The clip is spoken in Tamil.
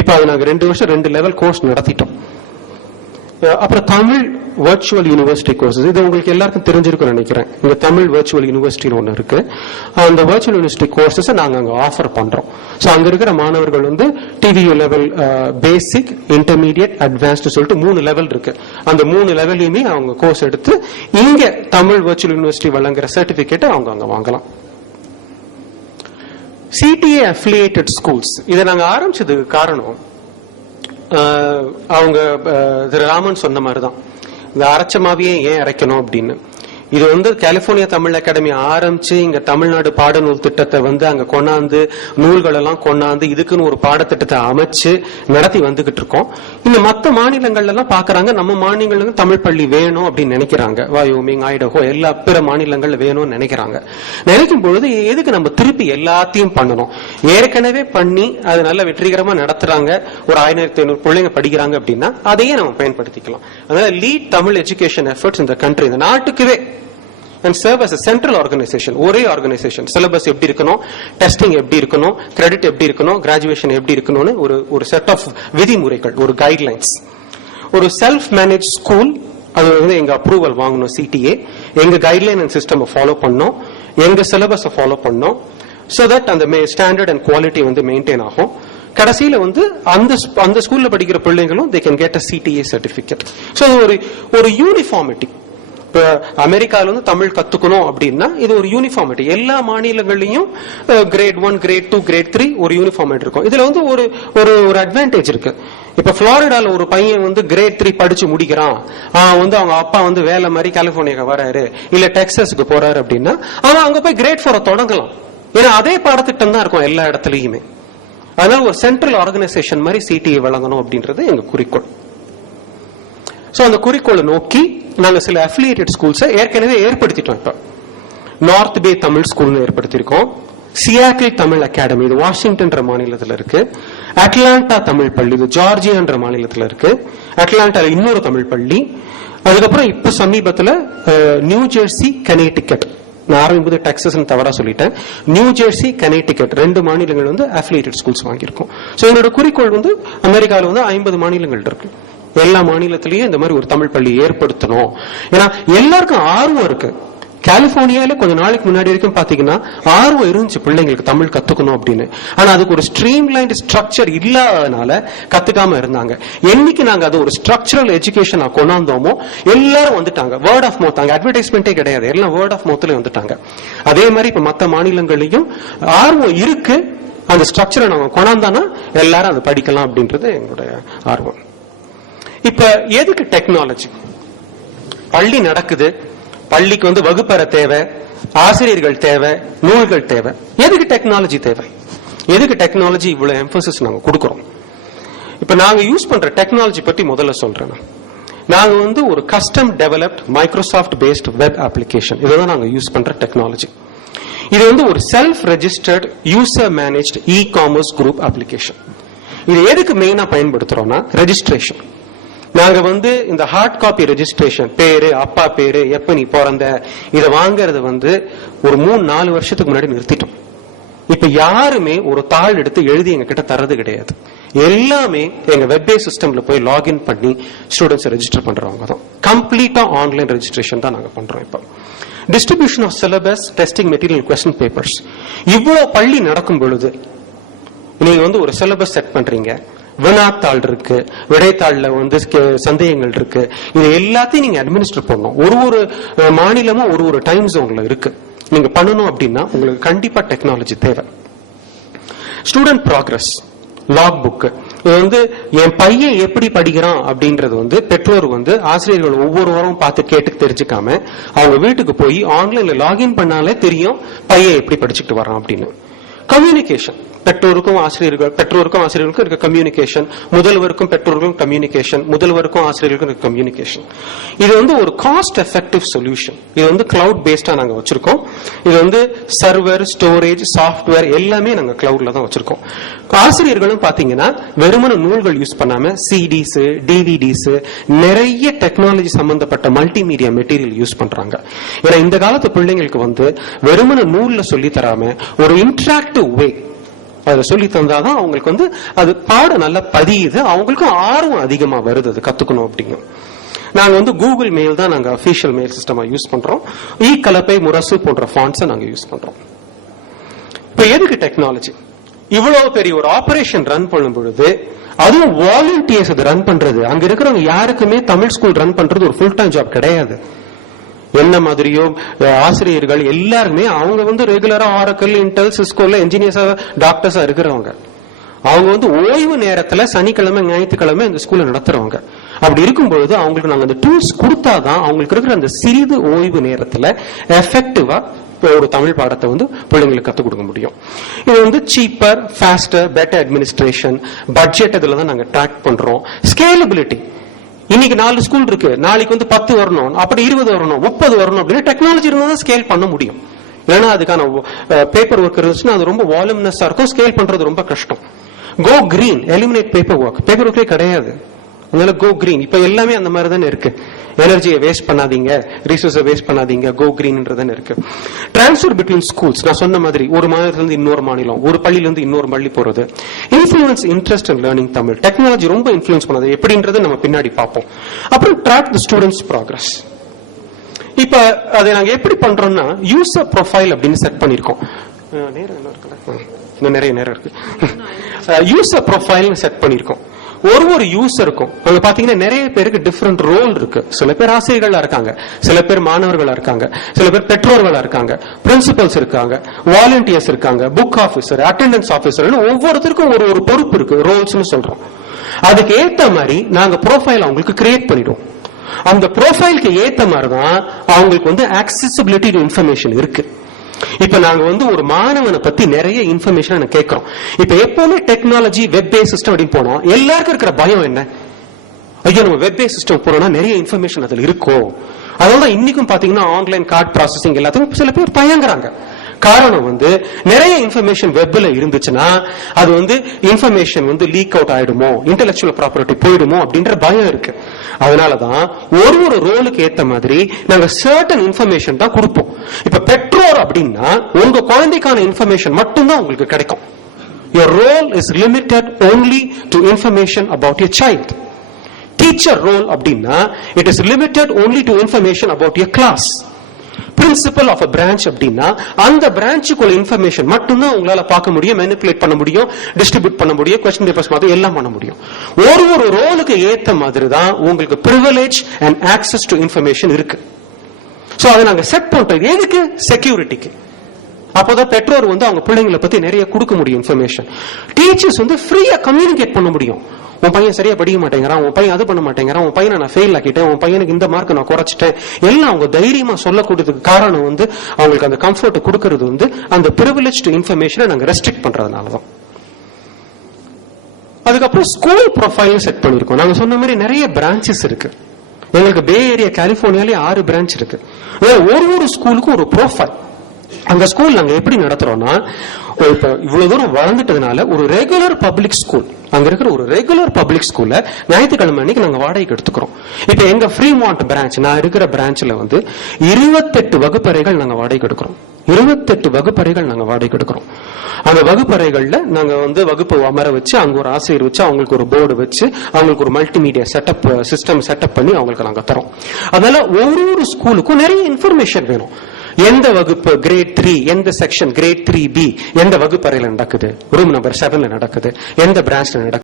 இப்ப அது நாங்க 2 வருஷம் 2 லெவல் கோர்ஸ் நடத்திட்டோம். அப்புறம் தமிழ் வர்ச்சுவல் யூனிவர்சிட்டி கோர்சஸ், இது உங்களுக்கு எல்லாருக்கும் தெரிஞ்சிருக்கும் நினைக்கிறேன். இங்க தமிழ் வர்ச்சுவல் யூனிவர்சிட்டின்னு ஒன்று இருக்கு. அந்த வர்ச்சுவல் யூனிவர்சிட்டி கோர்சஸ் நாங்க அங்க ஆஃபர் பண்றோம். ஸோ அங்க இருக்கிற மாணவர்கள் வந்து டிவியூ லெவல், பேசிக், இன்டர்மீடியட், அட்வான்ஸ்டு சொல்லிட்டு 3 லெவல் இருக்கு. அந்த 3 லெவல்லையுமே அவங்க கோர்ஸ் எடுத்து இங்க தமிழ் வர்ச்சுவல் யூனிவர்சிட்டி வழங்குற சர்டிபிகேட் அவங்க அங்க வாங்கலாம். சிடிஏ அஃபிலியேட்டட் ஸ்கூல்ஸ் இதை நாங்க ஆரம்பிச்சதுக்கு காரணம், அவங்க திரு ராமன் சொன்ன மாதிரிதான், இந்த அரைச்சமாவே ஏன் அரைக்கணும் அப்படின்னு. இது வந்து கலிபோர்னியா தமிழ் அகாடமி ஆரம்பிச்சு இங்க தமிழ்நாடு பாடநூல் திட்டத்தை வந்து அங்க கொண்டாந்து நூல்கள் எல்லாம் கொண்டாந்து இதுக்குன்னு ஒரு பாடத்திட்டத்தை அமைச்சு நடத்தி வந்துகிட்டு இருக்கோம். இந்த மற்ற மாநிலங்கள்ல எல்லாம் பாக்குறாங்க, நம்ம மாநிலங்களுக்கு தமிழ் பள்ளி வேணும் அப்படின்னு நினைக்கிறாங்க. வயோமிங், ஐடஹோ எல்லா பிற மாநிலங்கள்ல வேணும்னு நினைக்கிறாங்க. நினைக்கும் பொழுது எதுக்கு நம்ம திருப்பி எல்லாத்தையும் பண்ணணும்? ஏற்கனவே பண்ணி அது நல்ல வெற்றிகரமா நடத்துறாங்க, ஒரு 1500 பிள்ளைங்க படிக்கிறாங்க அப்படின்னா அதையே நம்ம பயன்படுத்திக்கலாம். அதனால லீட் தமிழ் எஜுகேஷன் எஃபர்ட்ஸ் இந்த கண்ட்ரி, இந்த நாட்டுக்குவே, and serve as a central organization. ஒரே ஆர்கனைசேஷன். சிலபஸ் எப்படி இருக்கணும், டெஸ்டிங் எப்படி இருக்கணும், கிரெடிட் எப்படி இருக்கணும், கிராஜுவேஷன் எப்படி இருக்கணும்னு ஒரு செட் ஆஃப் விதிமுறைகள், ஒரு கைட்லைன்ஸ். ஒரு செல்ஃப் மேனேஜ் ஸ்கூல், அது வந்து எங்க அப்ரூவல் வாங்கணும் சிடிஏ, எங்க கைட்லைன் அண்ட் சிஸ்டம் ஃபாலோ பண்ணோம், எங்க சிலபஸ் ஃபாலோ பண்ணோம். சோ தட் அந்த ஸ்டாண்டர்ட் அண்ட் குவாலிட்டி வந்து மெயின்டைன் ஆகும். கடைசியில வந்து அந்த ஸ்கூல்ல படிக்கிற பிள்ளைங்களும் they can get a CTA certificate. So ஒரு யூனிஃபார்மிட்டி. இப்ப அமெரிக்கால வந்து தமிழ் கத்துக்கணும் அப்படின்னா இது ஒரு யூனிஃபார்மிட்டி. எல்லா மாநிலங்களையும் கிரேட் 1, கிரேட் 2, கிரேட் 3 ஒரு யூனிஃபார்மிட்டி இருக்கும். இதுல வந்து ஒரு அட்வான்டேஜ் இருக்கு. இப்ப புளோரிடால ஒரு பையன் வந்து கிரேட் 3 படிச்சு முடிக்கிறான், வந்து அவங்க அப்பா வந்து வேலை மாதிரி கலிபோர்னியா வராரு, இல்ல டெக்சாஸுக்கு போறாரு அப்படின்னா அவன் அங்க போய் கிரேட் 4 தொடங்கலாம். ஏன்னா அதே பாடத்திட்டம் தான் இருக்கும் எல்லா இடத்துலயுமே. அதனால ஒரு சென்ட்ரல் ஆர்கனைசேஷன் மாதிரி சிடிஏ வழங்கணும் அப்படின்றது எங்க குறிக்கோள். சோ அந்த குறிக்கோளை நோக்கி நாங்க சில அஃபிலியேட்டட் ஸ்கூல்ஸ் ஏற்கனவே ஏற்படுத்திட்டோம். இப்ப நார்த் பே தமிழ் ஸ்கூல் ஏற்படுத்தியிருக்கோம், சியாட்டில் தமிழ் அகாடமி, இது வாஷிங்டன் மாநிலத்தில் இருக்கு, அட்லாண்டா தமிழ் பள்ளி, இது ஜார்ஜியா மாநிலத்தில் இருக்கு, அட்லாண்டால இன்னொரு தமிழ் பள்ளி, அதுக்கப்புறம் இப்ப சமீபத்தில் நியூ ஜெர்சி, கனெக்டிகட், நான் ஆரம்பிப்பது டெக்சஸ் தவறா சொல்லிட்டேன், நியூ ஜெர்சி, கனெக்டிகட் 2 மாநிலங்கள் வந்து அஃபிலியேட்டட் ஸ்கூல்ஸ் வாங்கியிருக்கோம். சோ என்னோட குறிக்கோள் வந்து அமெரிக்காவில் வந்து 50 மாநிலங்கள் இருக்கு, எல்லா மாநிலத்திலயும் இந்த மாதிரி ஒரு தமிழ் பள்ளி ஏற்படுத்தணும். ஏன்னா எல்லாருக்கும் ஆர்வம் இருக்கு. கலிபோர்னியால கொஞ்ச நாளைக்கு முன்னாடி வரைக்கும் பாத்தீங்கன்னா ஆர்வம் இருந்துச்சு பிள்ளைங்களுக்கு தமிழ் கத்துக்கணும் அப்படின்னு. ஆனா அதுக்கு ஒரு ஸ்ட்ரீம்லைன்ட் ஸ்ட்ரக்சர் இல்லாதனால கத்துக்காம இருந்தாங்க. என்னைக்கு நாங்க அது ஒரு ஸ்ட்ரக்சரல் எஜுகேஷன் கொண்டாந்தோமோ எல்லாரும் வந்துட்டாங்க. வேர்ட் ஆஃப் மவுத், அங்க அட்வர்டைஸ்மெண்டே கிடையாது, எல்லாம் வேர்ட் ஆஃப் மவுத்ல வந்துட்டாங்க. அதே மாதிரி இப்ப மற்ற மாநிலங்களையும் ஆர்வம் இருக்கு, அந்த ஸ்ட்ரக்சரை நாங்க கொண்டாந்தானா எல்லாரும் அதை படிக்கலாம் அப்படின்றது எங்களுடைய ஆர்வம். இப்ப எதுக்கு டெக்னாலஜி? பள்ளி நடக்குது, பள்ளிக்கு வந்து வகுப்பறை தேவை, ஆசிரியர்கள் தேவை, நூல்கள் தேவை. எதுக்கு டெக்னாலஜி தேவை? எதுக்கு டெக்னாலஜி இவ்வளவு எம்பசிஸ் நாங்க கொடுக்கிறோம்? இப்ப நாங்க யூஸ் பண்ற டெக்னாலஜி பத்தி முதல்ல சொல்றேன். நாங்க வந்து ஒரு custom developed Microsoft based web application, இதுதான் நாங்க யூஸ் பண்ற டெக்னாலஜி. இது வந்து ஒரு self registered user managed e commerce group application. இது எதுக்கு மெயினா பயன்படுத்துறோம்னா ரெஜிஸ்ட்ரேஷன். நாங்க வந்து இந்த ஹார்ட் காப்பி ரெஜிஸ்ட்ரேஷன், பேரு, அப்பா பேரு, எப்ப நீ பிறந்த, இதை வாங்கறது வந்து ஒரு 3-4 வருஷத்துக்கு முன்னாடி நிறுத்திட்டோம். இப்ப யாருமே ஒரு தாள் எடுத்து எழுதி எங்க கிட்ட தரது கிடையாது. எல்லாமே எங்க வெப் பேஸ் சிஸ்டம்ல போய் லாகின் பண்ணி ஸ்டூடெண்ட்ஸ் ரெஜிஸ்டர் பண்றவங்க தான். கம்ப்ளீட்டா ஆன்லைன் ரெஜிஸ்ட்ரேஷன் தான் நாங்க பண்றோம். இப்ப distribution of syllabus, testing material, question papers, இவ்வளவு பள்ளி நடக்கும் பொழுது நீங்க வந்து ஒரு சிலபஸ் செட் பண்றீங்க, வினாத்தாள் இருக்கு, விடைத்தாள்ல வந்து சந்தேகங்கள் இருக்கு, இது எல்லாத்தையும் நீங்க அட்மினிஸ்டர் பண்ணணும். ஒரு மாநிலமும் ஒரு டைம் ஜோன்ல இருக்கு. நீங்க பண்ணணும் அப்படின்னா உங்களுக்கு கண்டிப்பா டெக்னாலஜி தேவை. ஸ்டூடெண்ட் ப்ராக்ரஸ் லாக் புக், இது வந்து என் பையன் எப்படி படிக்கிறான் அப்படின்றது வந்து பெற்றோர் வந்து ஆசிரியர்கள் ஒவ்வொரு வாரம் பார்த்து கேட்டு தெரிஞ்சுக்காம அவங்க வீட்டுக்கு போய் ஆன்லைன்ல லாகின் பண்ணாலே தெரியும் பையன் எப்படி படிச்சுட்டு வரான் அப்படின்னு. கம்யூனிகேஷன், பெற்றோருக்கும் ஆசிரியர்களுக்கும் இருக்க கம்யூனிகேஷன், முதல்வருக்கும் பெற்றோருக்கும் கம்யூனிகேஷன், முதல்வருக்கும் ஆசிரியர்களுக்கும் இருக்க கம்யூனிகேஷன். இது வந்து ஒரு காஸ்ட் எஃபெக்டிவ் சொல்யூஷன். இது வந்து கிளவுட் பேஸ்டா நாங்க வச்சிருக்கோம். இது வந்து சர்வர், ஸ்டோரேஜ், சாஃப்ட்வேர் எல்லாமே நாங்க கிளவுட்ல தான் வச்சிருக்கோம். ஆசிரியர்களும் பாத்தீங்கன்னா வெறுமன நூல்கள் யூஸ் பண்ணாம சிடிஸ், டிவிடிஸ், நிறைய டெக்னாலஜி சம்பந்தப்பட்ட மல்டிமீடியா மெட்டீரியல் யூஸ் பண்றாங்க. ஏன்னா இந்த காலத்து பிள்ளைங்களுக்கு வந்து வெறுமன நூல்ல சொல்லி தராம ஒரு இன்டராக்டிவ் வே, அதுல சொல்லி தந்தாதான் அவங்களுக்கு வந்து அது பாடம் நல்லா பதியுது, அவங்களுக்கும் ஆர்வம் அதிகமா வருது அது கத்துக்கணும் அப்படிங்க. நாங்க வந்து கூகுள் மெயில் தான் நாங்க அபிஷியல் மெயில் சிஸ்டமா யூஸ் பண்றோம். கலப்பை, முரசு போன்ற ஃபாண்ட்ஸை நாங்க யூஸ் பண்றோம். இப்ப எதுக்கு டெக்னாலஜி? இவ்வளவு பெரிய ஒரு ஆபரேஷன் ரன் பண்ணும் பொழுது, அதுவும் வாலண்டியர்ஸ் அது ரன் பண்றது, அங்க இருக்கிறவங்க யாருக்குமே தமிழ் ஸ்கூல் ரன் பண்றது ஒரு ஃபுல் டைம் ஜாப் கிடையாது. என்ன மாதிரியோ ஆசிரியர்கள் எல்லாருமே அவங்க வந்து ரெகுலரா ஆரக்கல், இன்டெல், சிஸ்கோல என்ஜினியர்ஸா, டாக்டர்ஸா இருக்கிறவங்க. அவங்க வந்து ஓய்வு நேரத்துல சனிக்கிழமை, ஞாயிற்றுக்கிழமை இந்த ஸ்கூல்ல நடத்துறவங்க. அப்படி இருக்கும் பொழுது அவங்களுக்கு நாங்க அந்த டூல்ஸ் கொடுத்தாதான் அவங்களுக்கு இருக்கிற அந்த சிறிது ஓய்வு நேரத்துல எஃபெக்டிவா ஒரு தமிழ் பாடத்தை வந்து பிள்ளைங்களுக்கு கத்துக் கொடுக்க முடியும். இது வந்து cheaper, faster, better administration, budget இதுல தான் நாங்க ட்ராக் பண்றோம். ஸ்கேலபிலிட்டி, இன்னைக்கு 4 ஸ்கூல் இருக்கு, நாளைக்கு வந்து 10 வரணும், அப்படி 20 வரணும், 30 வரணும் அப்படின்னு டெக்னாலஜி இருந்தா தான் ஸ்கேல் பண்ண முடியும். ஏன்னா அதுக்கான பேப்பர் ஒர்க் இருந்துச்சுன்னா அது ரொம்ப வால்யூமினஸா இருக்கும், ஸ்கேல் பண்றது ரொம்ப கஷ்டம். Go green, eliminate paper work, paper ஒர்க்கே கிடையாது. அதனால கோ கிரீன், இப்ப எல்லாமே அந்த மாதிரி தானே இருக்கு. எனர்ஜியை வேஸ்ட் பண்ணாதீங்க, ரிசோர்ஸை வேஸ்ட் பண்ணாதீங்க, கோ கிரீன்ன்றதானே இருக்கு. டிரான்ஸ்ஃபர் பிட்வீன் ஸ்கூல்ஸ், நான் சொன்ன மாதிரி ஒரு மாநிலத்திலிருந்து இன்னொரு மாநிலம், ஒரு பள்ளியிலிருந்து இன்னொரு பள்ளி போறது. Influence interest in learning Tamil, technology ரொம்ப இன்ஃபுளுன்ஸ் பண்ணது எப்படின்றது நம்ம பின்னாடி பார்ப்போம். அப்புறம் ட்ராக் தி ஸ்டூடெண்ட்ஸ் ப்ராக்ரஸ். இப்ப அதை நாங்க எப்படி பண்றோம்னா யூசர் ப்ரொஃபைல் அப்படின்னு செட் பண்ணிருக்கோம். இன்னும் நிறைய நேரம் இருக்கு. யூசர் ப்ரொஃபைல் செட் பண்ணிருக்கோம். ஒரு யூசருக்கும் அங்க பாத்தீங்கன்னா நிறைய பேருக்கு டிஃபரெண்ட் ரோல் இருக்கு. சில பேர் ஆசிரியர்களா இருக்காங்க, சில பேர் மாணவர்களா இருக்காங்க, சில பேர் பெற்றோர்களா இருக்காங்க, பிரின்சிபல்ஸ் இருக்காங்க, வாலண்டியர்ஸ் இருக்காங்க, புக் ஆபீசர், அட்டெண்டன்ஸ் ஆபீசர், ஒவ்வொருத்தருக்கும் ஒரு பொறுப்பு இருக்கு, ரோல்ஸ்னு சொல்றோம். அதுக்கு ஏத்த மாதிரி நாங்க ப்ரொஃபைல் அவங்களுக்கு கிரியேட் பண்ணிடுவோம். அந்த ப்ரொஃபைலுக்கு ஏத்த மாதிரிதான் அவங்களுக்கு வந்து ஆக்சசிபிலிட்டி டு இன்ஃபர்மேஷன் இருக்கு. இப்ப நாங்க வந்து ஒரு மாணவனை பத்தி நிறைய இன்ஃபர்மேஷன் கேட்கிறோம். இப்ப எப்பவுமே டெக்னாலஜி, வெப் பேஸ் சிஸ்டம் அப்படின்னு போனா எல்லாருக்கும் இருக்கிற பயம் என்ன? ஐயோ நம்ம வெப் பேஸ் சிஸ்டம் போறோம்னா நிறைய இன்ஃபர்மேஷன் அதுல இருக்கும். அதனால இன்னைக்கும் பாத்தீங்கன்னா ஆன்லைன் கார்டு ப்ராசஸிங் எல்லாத்துக்கும் சில பேர் பயங்கறாங்க. காரணம் வந்து நிறைய இன்ஃபர்மேஷன் வெப்ல இருந்துச்சுன்னா அது வந்து இன்ஃபர்மேஷன் வந்து லீக் அவுட் ஆயிடுமோ, இன்டெலெக்சுவல் ப்ராப்பர்ட்டி போயிடுமோ அப்படின்ற பயம் இருக்கு. அதனாலதான் ஒரு ரோலுக்கு ஏத்த மாதிரி நாங்க சர்டன் இன்ஃபர்மேஷன் தான் கொடுப்போம். இப்ப பெற்றோர் அப்படின்னா உங்க குழந்தைக்கான இன்ஃபர்மேஷன் மட்டும்தான் உங்களுக்கு கிடைக்கும். Your role is limited only to information about your child. Teacher role அப்படின்னா it is limited only to information about your class. Principal of a branch அப்படின்னா அந்த பிரான்ச்சுக்குள்ள இன்ஃபர்மேஷன் மட்டும்தான் உங்களால பார்க்க முடியும், மேனிபுலேட் பண்ண முடியும், டிஸ்ட்ரிபியூட் பண்ண முடியும், கொஸ்டின் பேப்பர்ஸ் மாதிரி எல்லாம் பண்ண முடியும். ஒரு ரோலுக்கு ஏத்த மாதிரி தான் உங்களுக்கு privilege and access to information இருக்கு. சோ அதை நாங்க செட் பண்றோம். எதுக்கு? செக்யூரிட்டிக்கு. அப்போதான் பெற்றோர் வந்து அவங்க பிள்ளைங்களை பத்தி நிறைய கொடுக்க முடியும் இன்ஃபர்மேஷன். டீச்சர்ஸ் வந்து ஃப்ரீயா கம்யூனிகேட் பண்ண முடியும். உன் பையன் சரியா படிக்க மாட்டேங்கிறான், உன் பையன் அது பண்ண மாட்டேங்கிறான், உன் பையனை நான் ஃபெயில் ஆக்கிட்டேன், உன் பையனுக்கு இந்த மார்க் நான் குறைச்சிட்டேன், எல்லாம் அவங்க தைரியமா சொல்லக்கூடியதுக்கு காரணம் வந்து அவங்களுக்கு அந்த கம்ஃபர்ட் கொடுக்கறது வந்து அந்த பிரிவிலேஜ் டு இன்ஃபர்மேஷனை நாங்க ரெஸ்ட்ரிக்ட் பண்றதுனாலதான். அதுக்கப்புறம் ஸ்கூல் ப்ரொஃபைல் செட் பண்ணிருக்கோம். நாங்க சொன்ன மாதிரி நிறைய பிரான்ச்சஸ் இருக்கு. எங்களுக்கு பே ஏரியா கலிபோர்னியாலே 6 பிரான்ச் இருக்கு. ஒரு ஸ்கூலுக்கும் ஒரு ப்ரொஃபைல். அந்த ஸ்கூல் நாங்க எப்படி நடத்துறோம்னா, இப்ப இவ்வளவு தூரம் வளர்ந்துட்டதுனால ஒரு ரெகுலர் பப்ளிக் ஸ்கூல், அங்க இருக்கிற ஒரு ரெகுலர் பப்ளிக் ஸ்கூல்ல ஞாயிற்றுக்கிழமை அன்னைக்கு நாங்க வாடகைக்கு எடுத்துக்கிறோம். இப்ப எங்க ஃப்ரீமாண்ட் பிரான்ச், நான் இருக்கிற பிரான்ச்ல வந்து 28 வகுப்பறைகள் நாங்க வாடகைக்கு எடுக்கிறோம். 28 வகுப்பறைகள் நாங்க வாடகைக்கு எடுக்கிறோம். அந்த வகுப்பறைகள்ல நாங்க வந்து வகுப்பு அமர வச்சு, அங்க ஒரு ஆசிரியர் வச்சு, அவங்களுக்கு ஒரு போர்டு வச்சு, அவங்களுக்கு ஒரு மல்டிமீடியா செட்டப் சிஸ்டம் செட்டப் பண்ணி அவங்களுக்கு நாங்க தரோம். அதனால ஒரு ஸ்கூலுக்கும் நிறைய இன்ஃபர்மேஷன் வேணும். எந்த வகுப்பு கிரேட் 3, எந்த செக்ஷன் கிரேட் 3B, எந்த வகுப்பறையில நடக்குது, ரூம் நம்பர் 7ல நடக்குது, எந்த பிரான்ச்ல நடக்குது.